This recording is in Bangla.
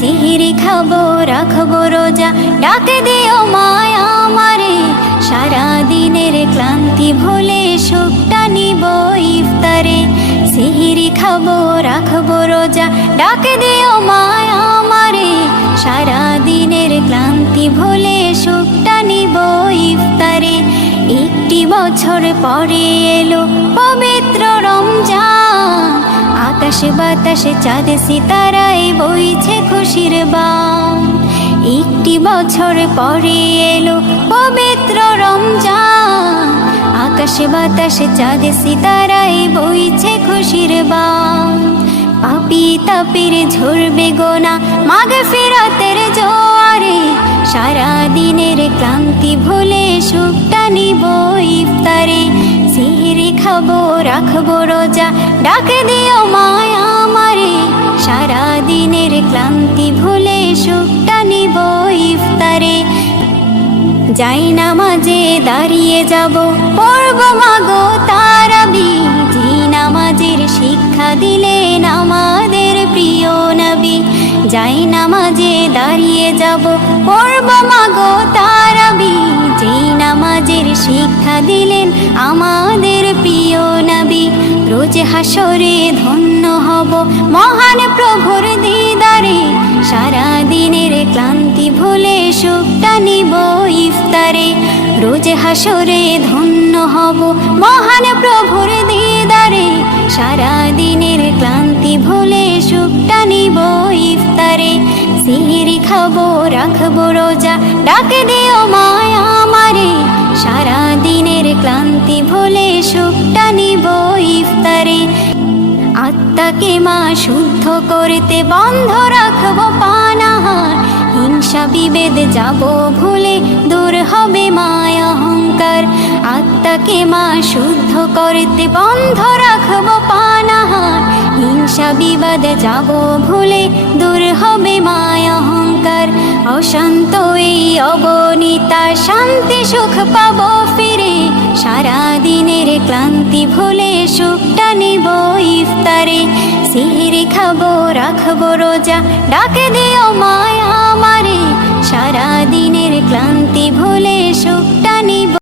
সিহিরি খাবো রাখবো রোজা, ডাকে দিও মায়া আমারে। সারা দিনের ক্লান্তি ভুলে সুখটা নিব ইফতারে। সিহিরি খাবো রাখবো রোজা, ডাকে দিও মায়া আমারে। সারা দিনের ক্লান্তি ভুলে সুখটা নিব ইফতারে। একটি বছর পরে এলো পবিত্র রমজান, আকাশ বাতাসে চাঁদ সিতারায় বইছে খুশির বান। একটি বছর পরে এলো পবিত্র রমজান, আকাশ বাতাসে চাঁদ সিতারায় বইছে খুশির বান। পাপী তাপির ঝরবে গোনা মাগফিরাতের জোয়ারে। সারা দিনের ক্লান্তি ভুলে সুখটা নিব ইফতারে। সিহিরি খাবো রাখবো রোজা, ডাকে দিও মায়া আমারে। সারা দিনের ক্লান্তি ভুলে সুখটা নিব ইফতারে। যাই নামাজে দাঁড়িয়ে যাব, পড়ব মাগো তারাবি। জি নামাজের শিক্ষা দিলেন আমাদের প্রিয় নবী। যাই নামাজে দাঁড়িয়ে যাব, পড়ব মাগো তারাবি। জি নামাজের শিক্ষা দিলেন আমাদের প্রিয় নবী। রোজ হাসরে ধন্য হব মহান প্রভুর দিদারে। সারা দিনের ক্লান্তি ভুলে সুখটা নিব ইফতারে। রোজ হাসরে ধন্য হব মহান প্রভুর দিদারে। সারা দিনের ক্লান্তি ভুলে সুখটা নিব ইফতারে। সিহিরি খাবো রাখবো রোজা, ডাকে দিও মায়া আমারে। সারা দিনের ক্লান্তি ভুলে সুখটা নিব ইফতারে। আত্মাকে মা শুদ্ধ করতে বন্ধ রাখবো পানাহার। হিংসা বিভেদ যাব ভুলে দূর হবে মায়া অহংকার। আত্মাকে মা শুদ্ধ করতে বন্ধ রাখবো পানাহার। হিংসা বিবাদ যাব ভুলে দূর হবে মায়া অহংকার। অশান্ত এই অবনীতা শান্তি সুখ পাবো ফিরে। সারা দিনের ক্লান্তি ভুলে সুখটা নিব ইফতারে। সিহিরি খাবো রাখবো রোজা, ডাকে দিও মায়া আমারে। সারা দিনের ক্লান্তি ভুলে সুখ